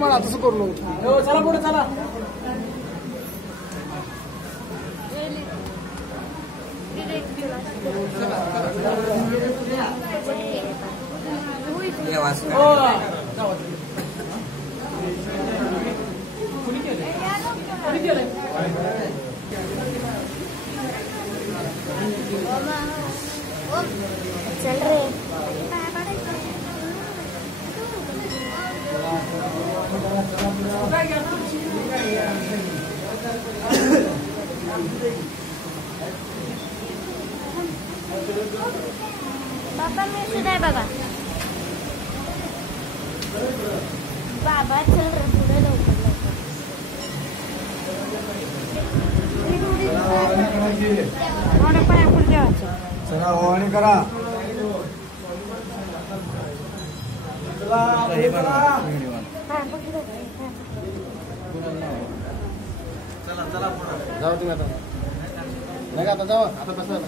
मला तसं करू नको. चला पुढे चला. चल रे. पापा मी सुद्धा बघा. बाबा चल रे पुढे लवकर लवकर. पाया पुढे देवाचं. चला ओवाळणी करा. जाऊ तुम्ही आता. नाही का आता जावा. आता बसा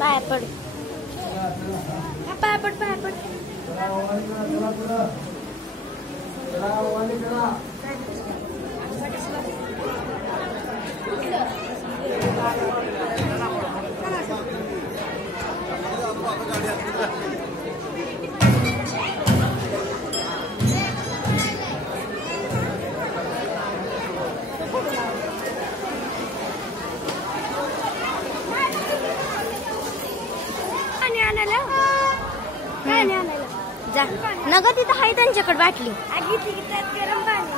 पाया पड. पाया पड पाया पड. जा नग तिथं आहे त्यांच्याकडे बाटली. गरम पाणी